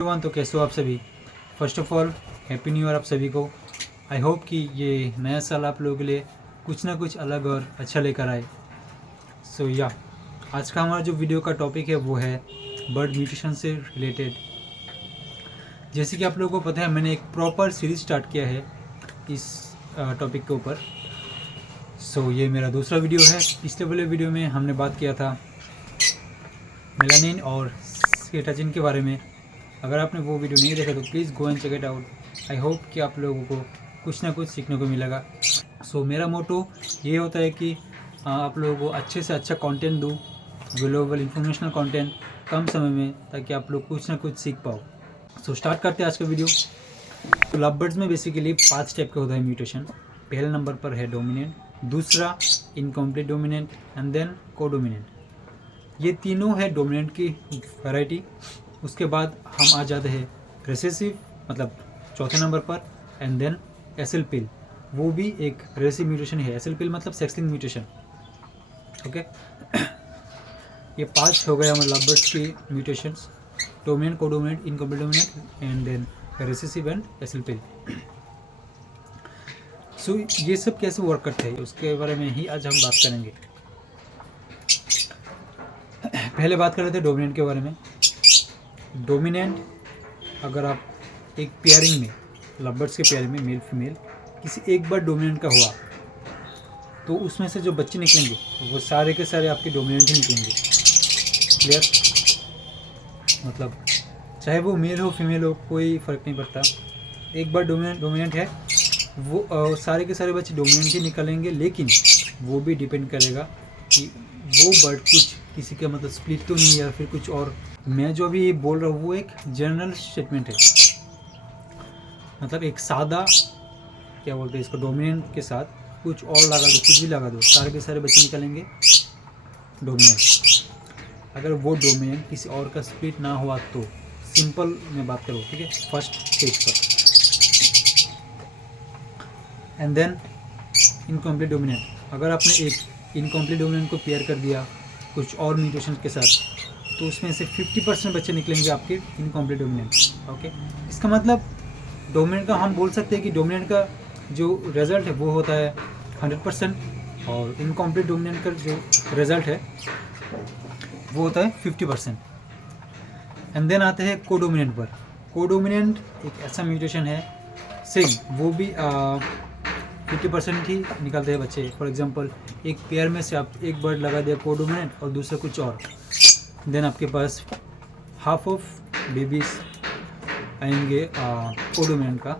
Everyone, तो कैसे हो आप सभी। First of all happy new year आप सभी को। आई होप कि ये नया साल आप लोगों के लिए कुछ ना कुछ अलग और अच्छा लेकर आए। सो या आज का हमारा जो वीडियो का टॉपिक है वो है बर्ड म्यूटेशन से रिलेटेड। जैसे कि आप लोगों को पता है, मैंने एक प्रॉपर सीरीज स्टार्ट किया है इस टॉपिक के ऊपर। सो ये मेरा दूसरा वीडियो है। पिछले वाले वीडियो में हमने बात किया था मेलानिन और सेरोटोनिन के बारे में। अगर आपने वो वीडियो नहीं देखा तो please go and check it out. I hope कि आप लोगों को कुछ ना कुछ सीखने को मिलेगा। सो मेरा मोटो ये होता है कि आप लोगों को अच्छे से अच्छा कंटेंट दूँ, वैल्यूएबल इंफॉर्मेशनल कंटेंट कम समय में, ताकि आप लोग कुछ ना कुछ सीख पाओ। सो स्टार्ट करते हैं आज का वीडियो। तो लव बर्ड्स में बेसिकली 5 टाइप का होता है म्यूटेशन। पहले नंबर पर है डोमिनेंट, दूसरा इनकम्प्लीट डोमिनेंट एंड देन कोडोमिनेंट। ये तीनों है डोमिनेंट की वैरायटी। उसके बाद हम आ जाते हैं रिसेसिव, मतलब चौथे नंबर पर, एंड देन एसएल पिल, वो भी एक रिसेसिव म्यूटेशन है। एसएल पिल मतलब सेक्स लिंक्ड म्यूटेशन। ओके, ये 5 हो गए हमारे लव बर्ड्स की mutations: dominant, codominant, incomplete dominant and then recessive and SL पिल। सो ये सब कैसे वर्क करते हैं उसके बारे में ही आज हम बात करेंगे। पहले बात कर लेते हैं डोमिनेंट के बारे में। डोमिनेंट, अगर आप एक पेयरिंग में, लव बर्ड्स के पेयरिंग में मेल फीमेल किसी एक बार डोमिनेंट का हुआ तो उसमें से जो बच्चे निकलेंगे वो सारे के सारे आपके डोमिनेंट ही निकलेंगे। क्लियर? मतलब चाहे वो मेल हो फीमेल हो, कोई फ़र्क नहीं पड़ता। एक बार डोमिनेंट है वो सारे के सारे बच्चे डोमिनेंट ही निकलेंगे। लेकिन वो भी डिपेंड करेगा कि वो बर्ड कुछ किसी का मतलब स्प्लिट तो नहीं या फिर कुछ और। मैं जो अभी बोल रहा हूँ वो एक जनरल स्टेटमेंट है, मतलब एक सादा, क्या बोलते हैं इसको, डोमिनेंट के साथ कुछ और लगा दो, कुछ भी लगा दो, सारे के सारे बच्चे निकलेंगे डोमिनेंट। अगर वो डोमिनेंट किसी और का स्प्लिट ना हुआ तो, सिंपल मैं बात करूँ, ठीक है, फर्स्ट स्टेज पर। एंड देन इनकम्प्लीट डोमिनेंट, अगर आपने एक इनकम्प्लीट डोमिनेंट को पेयर कर दिया कुछ और म्यूटेशन के साथ तो उसमें से 50% बच्चे निकलेंगे आपके इनकम्प्लीट डोमिनेंट। ओके, इसका मतलब डोमिनेंट का हम बोल सकते हैं कि डोमिनेंट का जो रिज़ल्ट है वो होता है 100% और इनकम्प्लीट डोमिनेंट का जो रिज़ल्ट है वो होता है 50%। एंड देन आते हैं कोडोमिनेंट पर। कोडोमिनेंट एक ऐसा म्यूटेशन है, सेम वो भी 50% ही निकलते हैं बच्चे। फॉर एग्जांपल, एक पेयर में से आप एक बर्ड लगा दिया कोडोमिनेंट और दूसरा कुछ और, देन आपके पास हाफ ऑफ बेबीज आएंगे कोडोमिनेंट का।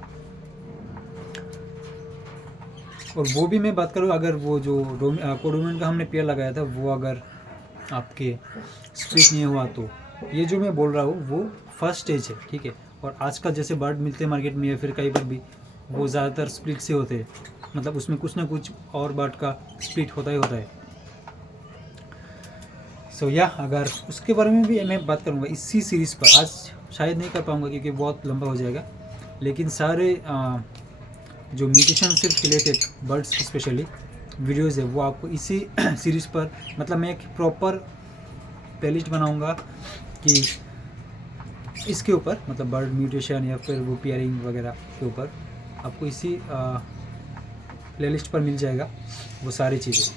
और वो भी मैं बात करूँ, अगर वो जो कोडोमिनेंट का हमने पेयर लगाया था वो अगर आपके स्प्लिट नहीं हुआ तो, ये जो मैं बोल रहा हूँ वो फर्स्ट स्टेज है, ठीक है। और आजकल जैसे बर्ड मिलते हैं मार्केट में या फिर कहीं पर भी, वो ज़्यादातर स्प्लिट से होते हैं, मतलब उसमें कुछ ना कुछ और बर्ड का स्प्लिट होता ही होता है। सो या अगर उसके बारे में भी मैं बात करूँगा इसी सीरीज़ पर। आज शायद नहीं कर पाऊँगा क्योंकि बहुत लंबा हो जाएगा, लेकिन सारे जो म्यूटेशन से रिलेटेड बर्ड्स स्पेशली वीडियोस है वो आपको इसी सीरीज़ पर, मतलब मैं एक प्रॉपर प्लेलिस्ट बनाऊँगा कि इसके ऊपर, मतलब बर्ड म्यूटेशन या फिर वो पेयरिंग वगैरह के ऊपर आपको इसी प्लेलिस्ट पर मिल जाएगा वो सारी चीज़ें।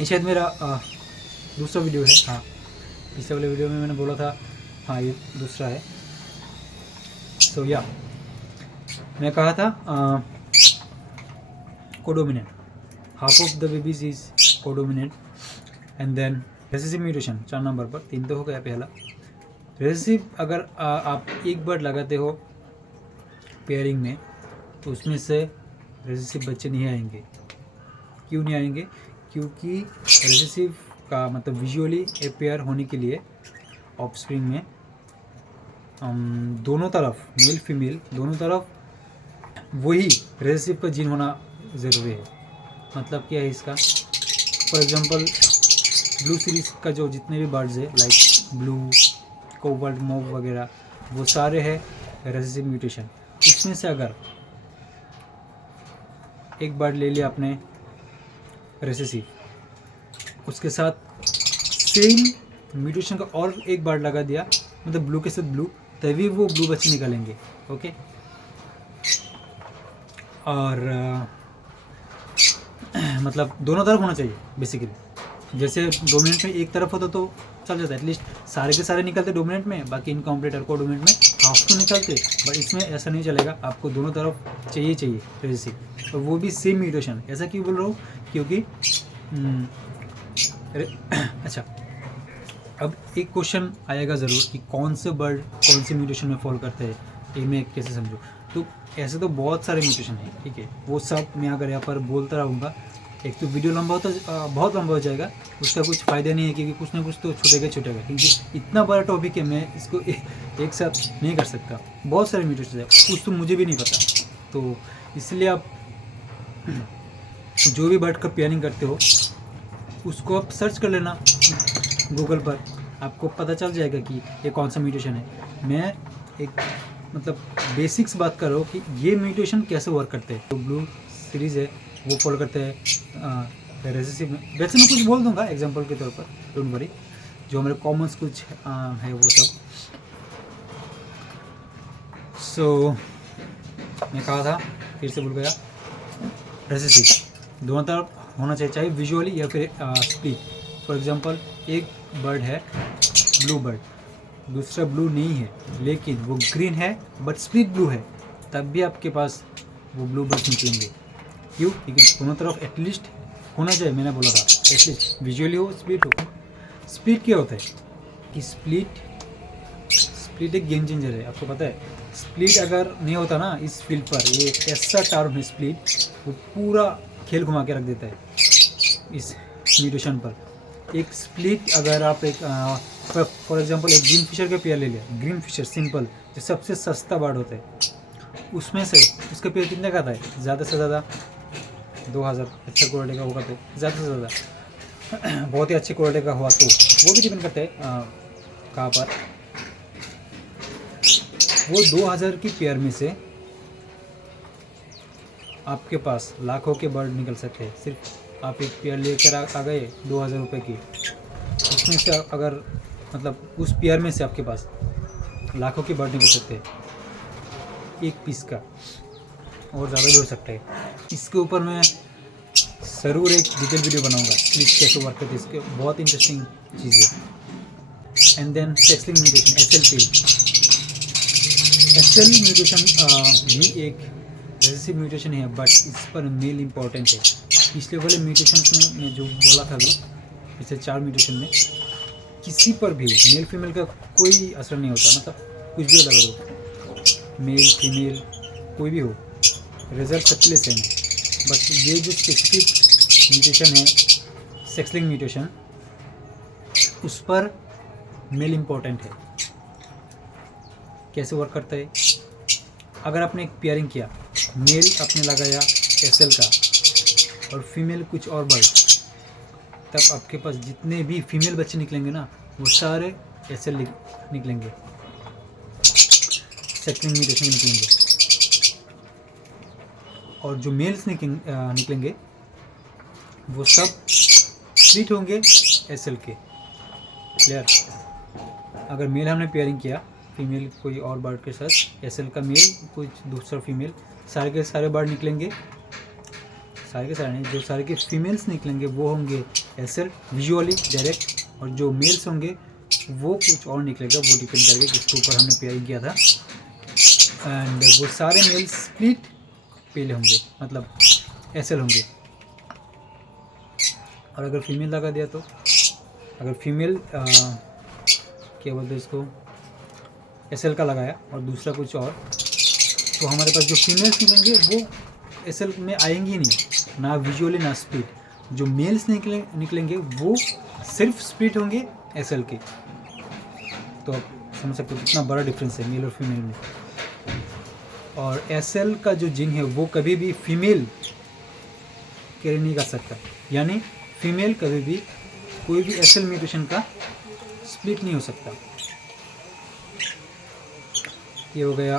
ये शायद मेरा दूसरा वीडियो है। हाँ, पिछले वाले वीडियो में मैंने बोला था, हाँ ये दूसरा है। सो या मैं कहा था codominant, half of the babies is codominant. And then recessive mutation 4 number पर, 3 तो हो गया पहला। रिसेसिव, अगर आप एक बर्ड लगाते हो पेयरिंग में तो उसमें से रिसेसिव बच्चे नहीं आएंगे। क्यों नहीं आएंगे? क्योंकि रिसेसिव का मतलब विजुअली अपेयर होने के लिए ऑफस्प्रिंग में दोनों तरफ, मेल फीमेल दोनों तरफ वही रिसेसिव का जीन होना ज़रूरी है। मतलब क्या है इसका? फॉर एग्जांपल, ब्लू सीरीज़ का जो जितने भी बर्ड्स है, लाइक ब्लू, कोबल्ट, मोव वगैरह, वो सारे हैं रिसेसिव म्यूटेशन। उसमें से अगर एक बर्ड ले लिया आपने रिसेसिव, उसके साथ सेम म्यूटेशन का और एक बर्ड लगा दिया, मतलब ब्लू के साथ ब्लू, तभी वो ब्लू बच्चे निकलेंगे। ओके, और मतलब दोनों तरफ होना चाहिए बेसिकली। जैसे डोमिनेंट में एक तरफ होता तो चल जाता है, एटलीस्ट सारे के सारे निकलते डोमिनेंट में, बाकी इनकम्प्लीट और को डोमिनेंट में हाफ तो निकलते, बट इसमें ऐसा नहीं चलेगा, आपको दोनों तरफ चाहिए रेसिसिव, और वो भी सेम म्यूटेशन। ऐसा क्यों बोल रहा हूँ, क्योंकि अच्छा, अब एक क्वेश्चन आएगा ज़रूर कि कौन से बर्ड कौन से म्यूटेशन में फॉल करते हैं, ये मैं कैसे समझूँ। तो ऐसे तो बहुत सारे म्यूटेशन हैं, ठीक है, वो सब मैं अगर यहाँ पर बोलता रहूँगा एक तो वीडियो लंबा होता बहुत लंबा हो जाएगा, उसका कुछ फ़ायदा नहीं है, क्योंकि कुछ ना कुछ तो छूटेगा, क्योंकि इतना बड़ा टॉपिक है, मैं इसको एक साथ नहीं कर सकता, बहुत सारे म्यूटेशन है, कुछ तो मुझे भी नहीं पता। तो इसलिए आप जो भी बर्ड का पेयरिंग करते हो उसको आप सर्च कर लेना गूगल पर, आपको पता चल जाएगा कि ये कौन सा म्यूटेशन है। मैं एक मतलब बेसिक्स बात कर रहा हूँ कि ये म्यूटेशन कैसे वर्क करते हैं। तो ब्लू सीरीज़ है वो फॉलो करते हैं रेसिसिव में। वैसे मैं कुछ बोल दूंगा एग्जांपल के तौर पर, डोंट वरी, जो हमारे कॉमन्स कुछ है वो सब। सो मैं कहा था, फिर से भूल गया, रेसिसिव दोनों तरफ होना चाहिए, चाहे विजुअली या फिर स्प्लिट। फॉर एग्जांपल एक बर्ड है ब्लू बर्ड, दूसरा ब्लू नहीं है लेकिन वो ग्रीन है बट स्प्लिट ब्लू है, तब भी आपके पास वो ब्लू बर्ड निकलेंगे। क्यों? क्योंकि दोनों तरफ एटलीस्ट होना चाहिए, मैंने बोला था एटलीस्ट विजुअली हो, स्प्लिट हो। स्प्लिट क्या होता है कि स्प्लिट एक गेम चेंजर है, आपको पता है। स्प्लिट अगर नहीं होता ना इस फील्ड पर, ये ऐसा टर्म है स्प्लिट, वो पूरा खेल घुमा के रख देता है इस म्यूटेशन पर। एक स्प्लिट अगर आप एक फॉर एग्जांपल एक ग्रीन फिशर का पेयर ले लिया, ग्रीन फिशर सिंपल जो सबसे सस्ता बर्ड होता है, उसमें से उसका पेयर कितने का आता है? ज़्यादा से ज़्यादा 2000, अच्छा क्वालिटी का होगा तो ज़्यादा से ज़्यादा, बहुत ही अच्छी क्वालिटी का हुआ तो वो भी डिपेंड करता है कहाँ पर। वो 2000 की पेयर में से आपके पास लाखों के बर्ड निकल सकते हैं। सिर्फ आप एक पेयर लेकर आ गए 2000 रुपये की, उसमें से अगर मतलब उस पेयर में से आपके पास लाखों के बर्ड निकल सकते हैं एक पीस का, और ज़्यादा भी हो सकता है। इसके ऊपर मैं ज़रूर एक डिटेल वीडियो बनाऊंगा, स्प्लिट कैसे वर्क करते हैं, इसके बहुत इंटरेस्टिंग चीज़ है। And then sex linked mutation, SL mutation भी एक रेसिसिव म्यूटेशन है, बट इस पर मेल इम्पॉर्टेंट है। पिछले वाले म्यूटेशन में मैं जो बोला था अभी, पिछले 4 म्यूटेशन में किसी पर भी मेल फीमेल का कोई असर नहीं होता, मतलब कुछ भी अलग हो, मेल फीमेल कोई भी हो, रिजल्ट सबके लिए सेम है। बट ये जो स्पेसिफिक म्यूटेशन है सेक्सलिंग म्यूटेशन, उस पर मेल इम्पॉर्टेंट है। कैसे वर्क करता है? अगर आपने एक पेयरिंग किया, मेल आपने लगाया एसएल का और फीमेल कुछ और बर्ड, तब आपके पास जितने भी फीमेल बच्चे निकलेंगे ना, वो सारे एसएल निकलेंगे, सेक्सलिंग म्यूटेशन निकलेंगे। और जो मेल्स निकलेंगे वो सब स्प्लिट होंगे एसएल के। क्लियर? अगर मेल हमने पेयरिंग किया फीमेल कोई और बर्ड के साथ, एसएल का मेल कुछ दूसरा फीमेल, सारे के सारे बर्ड निकलेंगे, सारे के सारे नहीं, जो सारे के फीमेल्स निकलेंगे वो होंगे एसएल विजुअली डायरेक्ट, और जो मेल्स होंगे वो कुछ और निकलेगा, वो डिपेंड करेगा किसके ऊपर हमने पेयरिंग किया था। एंड वो सारे मेल्स स्प्लिट पहले होंगे, मतलब एसएल होंगे। और अगर फीमेल लगा दिया तो, अगर फीमेल क्या बोलते हैं इसको, एसएल का लगाया और दूसरा कुछ और, तो हमारे पास जो फीमेल्स निकलेंगे वो एसएल में आएंगी ही नहीं, ना विजुअली ना स्प्लिट। जो मेल्स निकलेंगे वो सिर्फ स्प्लिट होंगे एसएल के। तो आप समझ सकते हो कितना बड़ा डिफरेंस है मेल और फीमेल में। और एसएल का जो जीन है वो कभी भी फीमेल कैरी नहीं कर सकता, यानी फीमेल कभी भी कोई भी एसएल म्यूटेशन का स्प्लिट नहीं हो सकता। ये हो गया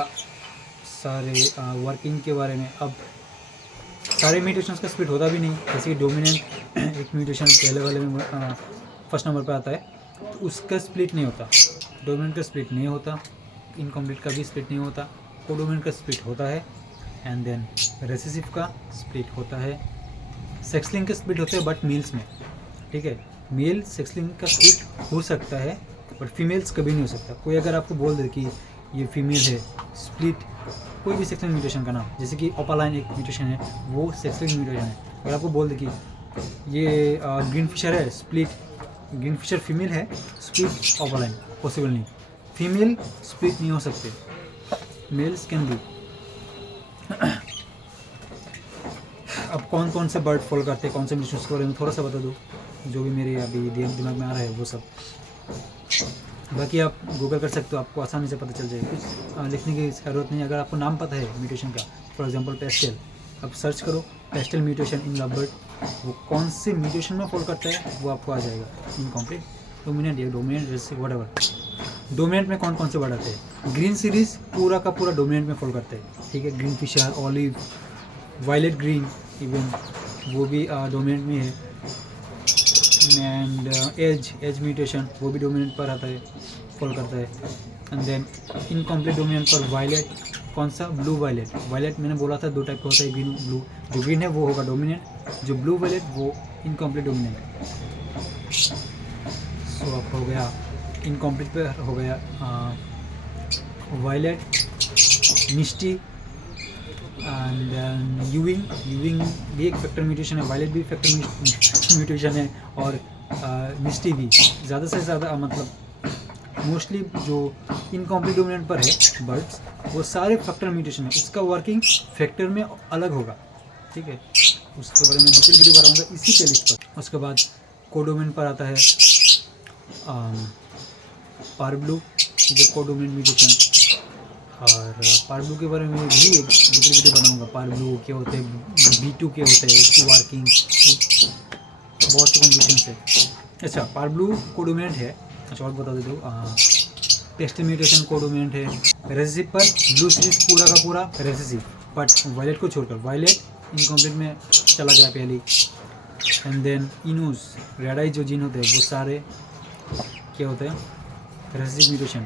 सारे वर्किंग के बारे में। अब सारे म्यूटेशंस का स्प्लिट होता भी नहीं, जैसे कि डोमिनेंट एक म्यूटेशन पहले वाले में फर्स्ट नंबर पे आता है, तो उसका स्प्लिट नहीं होता, डोमिनेंट का स्प्लिट नहीं होता। इनकम्प्लीट का भी स्प्लिट नहीं होता, कोडोमिनेंट का स्प्लिट होता है, एंड देन रेसेसिव का स्प्लिट होता है, सेक्स लिंक का स्प्लिट होता है बट मेल्स में, ठीक है। मेल सेक्स लिंक का स्प्लिट हो सकता है बट फीमेल्स कभी नहीं हो सकता। कोई अगर आपको बोल दे कि ये फीमेल है, स्प्लिट कोई भी सेक्स लिंक म्यूटेशन का नाम, जैसे कि ओपालाइन एक म्यूटेशन है, वो सेक्स लिंक म्यूटेशन है। अगर आपको बोल दे कि ये ग्रीन फिशर है, स्प्लिट ग्रीन फिशर फीमेल है, स्प्लिट ओपालाइन, पॉसिबल नहीं। फीमेल स्प्लिट नहीं हो सकते, मेल्स कैन बी। अब कौन कौन से बर्ड फॉलो करते हैं, कौन से म्यूटेशन के बारे में थोड़ा सा बता दूँ, जो भी मेरे अभी दिमाग में आ रहा है वो सब। बाकी आप गूगल कर सकते हो, आपको आसानी से पता चल जाएगा, कुछ लिखने की ज़रूरत नहीं। अगर आपको नाम पता है म्यूटेशन का, फॉर एग्जांपल पेस्टेल, आप सर्च करो पेस्टेल म्यूटेशन इन लवबर्ड, वो कौन से म्यूटेशन में फॉलो करता है वो आपको आ जाएगा। इनकम्प्लीट, डोमिनेंट या डोमिनेंट, रेसेसिव, व्हाटएवर। डोमिनेंट में कौन कौन से बर्ड आते हैं? ग्रीन सीरीज पूरा का पूरा डोमिनेंट में फॉलो करते हैं, ठीक है। Green fisher, olive, violet green, even वो भी डोमिनेंट में है। एंड एज म्यूटेशन वो भी डोमिनेंट पर आता है, फॉलो करता है। एंड देन इनकम्प्लीट डोमिनेंट पर वायलेट, कौन सा? Blue violet. वायलेट मैंने बोला था 2 टाइप का होता है, ग्रीन ब्लू। जो ग्रीन है वो होगा डोमिनेंट, जो ब्लू वायलेट वो इनकम्प्लीट डोमिनेंट है। सो अब हो गया इनकम्प्लीट पे, हो गया वायलेट, मिस्टी एंड यूविंग। यूविंग भी एक फैक्टर म्यूटेशन है, वायलेट भी फैक्टर म्यूटेशन है, और मिस्टी भी। ज़्यादा से ज़्यादा मतलब मोस्टली जो इनकम्प्लीट डोमिनेंट पर है बर्ड्स, वो सारे फैक्टर म्यूटेशन है। इसका वर्किंग फैक्टर में अलग होगा, ठीक है। उसके बारे में डिटेल वीडियो बनाऊंगा इसी प्लेलिस्ट पर। उसके बाद कोडोमिनेंट पर आता है पारब्लू, जो कोडोमिनेंट म्यूटेशन। और पारब्लू के बारे में भी एक डिटेल वीडियो बनाऊंगा। पारब्लू क्या होते हैं, B2 क्या होते हैं, उसकी वर्किंग, बहुत से कंडीशन है। अच्छा, पारब्लू कोडोमिनेंट है। अच्छा और बता देता हूँ, पेस्टेल म्यूटेशन कोडोमिनेंट है। रेसेसिव पर ब्लू सीरीज पूरा का पूरा रेसेसिव, बट वायलेट को छोड़कर, वायलेट इनकम्प्लीट में चला गया पहले। एंड देन इनूस, रेड आई जो जीन होते हैं वो सारे क्या होते हैं, रेसेसिव म्यूटेशन।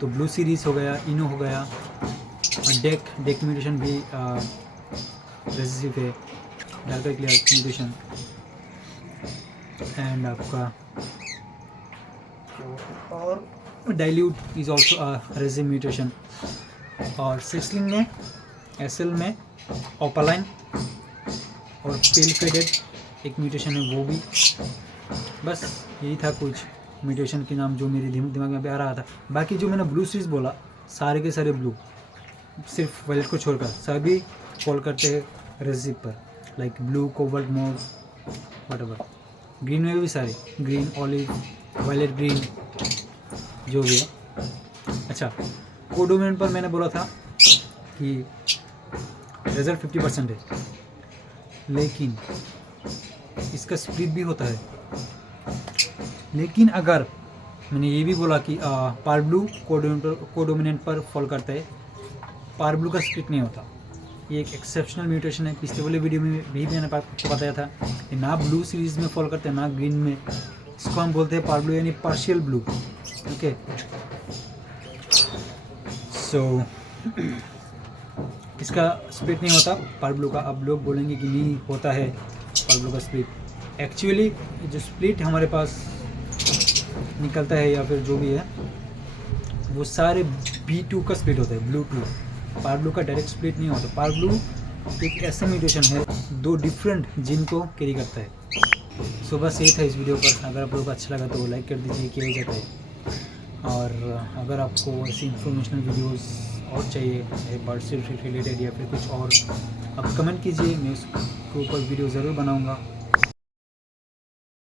तो ब्लू सीरीज हो गया, इनो हो गया, और डेक म्यूटेशन भी रेसेसिव है, डार्कर क्लियर म्यूटेशन। एंड आपका और dilute is also recessive mutation. और सेक्सलिंग में, एसएल में ओपालाइन और पेल फेडेड एक म्यूटेशन है, वो भी। बस यही था कुछ म्यूटेशन के नाम जो मेरे दिमाग में अभी आ रहा था। बाकी जो मैंने ब्लू सीरीज बोला, सारे के सारे ब्लू, सिर्फ वायलेट को छोड़कर सभी फॉल करते हैं रेसेसिव पर, like blue, cobalt, mauve, whatever. Green में भी सारे, ग्रीन, ऑलिव, वायलेट ग्रीन, जो भी है। अच्छा, कोडोमिनेंट पर मैंने बोला था कि रिजल्ट 50% है, लेकिन इसका स्प्लिट भी होता है। लेकिन अगर मैंने ये भी बोला कि पारब्लू कोडोमिनेंट पर फॉल करता है, पारब्लू का स्प्लिट नहीं होता। ये एक एक्सेप्शनल म्यूटेशन है। पिछले वाले वीडियो में भी मैंने बताया था कि ना ब्लू सीरीज में फॉल करते हैं ना ग्रीन में। इसको हम बोलते हैं पारब्लू, यानी पार्शियल ब्लू, ओके। सो इसका स्प्लिट नहीं होता पारब्लू का। अब लोग बोलेंगे कि नहीं होता है पारब्लू का स्प्लिट। एक्चुअली जो स्प्लिट हमारे पास निकलता है या फिर जो भी है, वो सारे B2 का स्प्लिट होता है, ब्लू 2। पारब्लू का डायरेक्ट स्प्लिट नहीं होता। पारब्लू एक ऐसा म्यूटेशन है, 2 डिफरेंट जीन को कैरी करता है। सो बस यही था इस वीडियो पर। अगर आप लोगों को अच्छा लगा तो लाइक कर दीजिए, किया ही जाता है। और अगर आपको ऐसी इंफॉर्मेशनल वीडियोस और चाहिए बर्ड से रिलेटेड या फिर कुछ और, आप कमेंट कीजिए, मैं उसके ऊपर वीडियो ज़रूर बनाऊँगा।